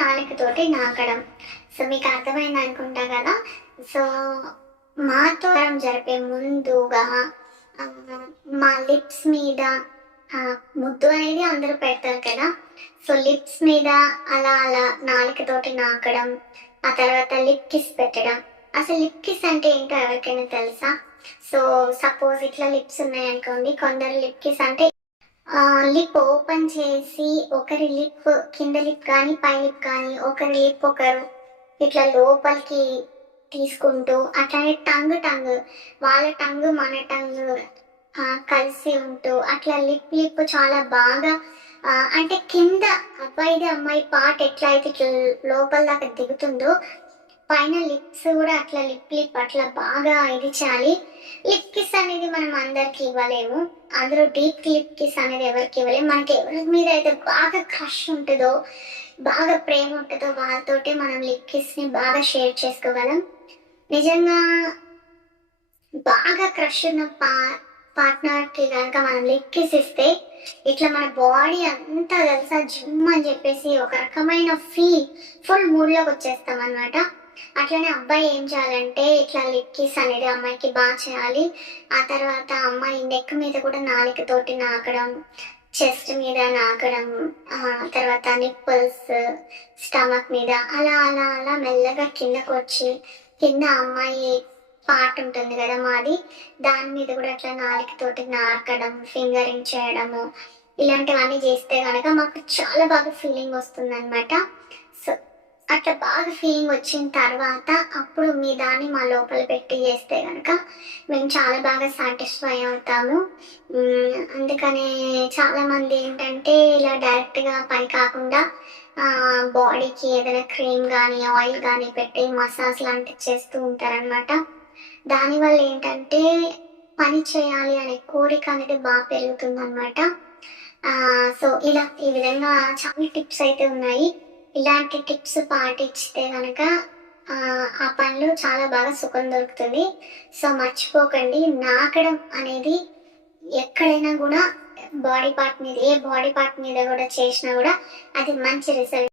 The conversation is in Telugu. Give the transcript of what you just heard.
నాలుకతోటి నాకడం. సో మీకు అర్థమైంది అనుకుంటా కదా. సో మాతో జరిపే ముందుగా మా లిప్స్ మీద ముద్దు అనేది అందరూ పెడతారు కదా. సో లిప్స్ మీద అలా అలా నాలుకతోటి నాకడం, ఆ తర్వాత లిప్ కిస్ పెట్టడం. అసలు లిప్ కిస్ అంటే ఏంటో ఎవరికైనా తెలుసా? సో సపోజ్ ఇట్లా లిప్స్ ఉన్నాయనుకోండి, కొందరు లిప్ కిస్ అంటే లిప్ ఓపెన్ చేసి ఒకరి లిప్ కింద లిప్ కానీ పై లిప్ కానీ ఒకరి లిప్ ఒకరు ఇట్లా లోపలికి తీసుకుంటూ, అట్లానే టంగ్ టంగ్ వాళ్ళ టంగ్ మన టంగ్ కలిసి ఉంటూ అట్లా లిప్ లిప్ చాలా బాగా అంటే కింద అబ్బాయిది అమ్మాయి పార్ట్ ఎట్లా అయితే ఇట్లా లోపల దాకా దిగుతుందో పైన లిప్స్ కూడా అట్లా లిప్ లిప్ అట్లా బాగా ఇది చేయాలి. లిప్ కిస్ అనేది మనం అందరికి ఇవ్వలేము, అందులో డీప్ లిప్ కిస్ అనేది ఎవరికి ఇవ్వలేము. మనకి ఎవరి మీద అయితే బాగా క్రష్ ఉంటుందో బాగా ప్రేమ ఉంటుందో వాళ్ళతోటి మనం లిప్ కిస్ ని బాగా షేర్ చేసుకోగలం. నిజంగా బాగా క్రష్ ఉన్న పార్ట్నర్ కి కనుక మనం లిప్ కిస్ ఇస్తే ఇట్లా మన బాడీ అంతా తెలుసా జిమ్ అని చెప్పేసి ఒక రకమైన ఫుల్ మూడ్ లోకి వచ్చేస్తాం అనమాట. అట్లనే అబ్బాయి ఏం చేయాలంటే ఇట్లా లిప్ కిస్ అనేది అమ్మాయికి బాగా చేయాలి. ఆ తర్వాత అమ్మాయి నెక్ మీద కూడా నాలుకతోటి నాకడం, చెస్ట్ మీద నాకడం, తర్వాత నిప్పుల్స్, స్టమక్ మీద అలా అలా అలా మెల్లగా కిందకు వచ్చి కింద అమ్మాయి పార్ట్ ఉంటుంది కదా మాది, దాని మీద కూడా అట్లా నాలుకతోటి నాకడం, ఫింగరింగ్ చేయడము, ఇలాంటివన్నీ చేస్తే కనుక మాకు చాలా బాగా ఫీలింగ్ వస్తుంది అనమాట. సో అట్లా బాగా ఫీలింగ్ వచ్చిన తర్వాత అప్పుడు మీ దాన్ని మా లోపల పెట్టి చేస్తే కనుక మేము చాలా బాగా సాటిస్ఫై అవుతాము. అందుకనే చాలామంది ఏంటంటే ఇలా డైరెక్ట్గా పని కాకుండా బాడీకి ఏదైనా క్రీమ్ కానీ ఆయిల్ కానీ పెట్టి మసాజ్ లాంటివి చేస్తూ ఉంటారనమాట. దానివల్ల ఏంటంటే పని చేయాలి అనే కోరిక అనేది బాగా పెరుగుతుంది అనమాట. సో ఇలా ఈ విధంగా చాలా టిప్స్ అయితే ఉన్నాయి. ఇలాంటి టిప్స్ పాటిస్తే కనుక ఆ పనిలో చాలా బాగా సుఖం దొరుకుతుంది. సో మర్చిపోకండి, నాకడం అనేది ఎక్కడైనా కూడా బాడీ పార్ట్ మీద ఏ బాడీ పార్ట్ మీద కూడా చేసినా కూడా అది మంచి రిజల్ట్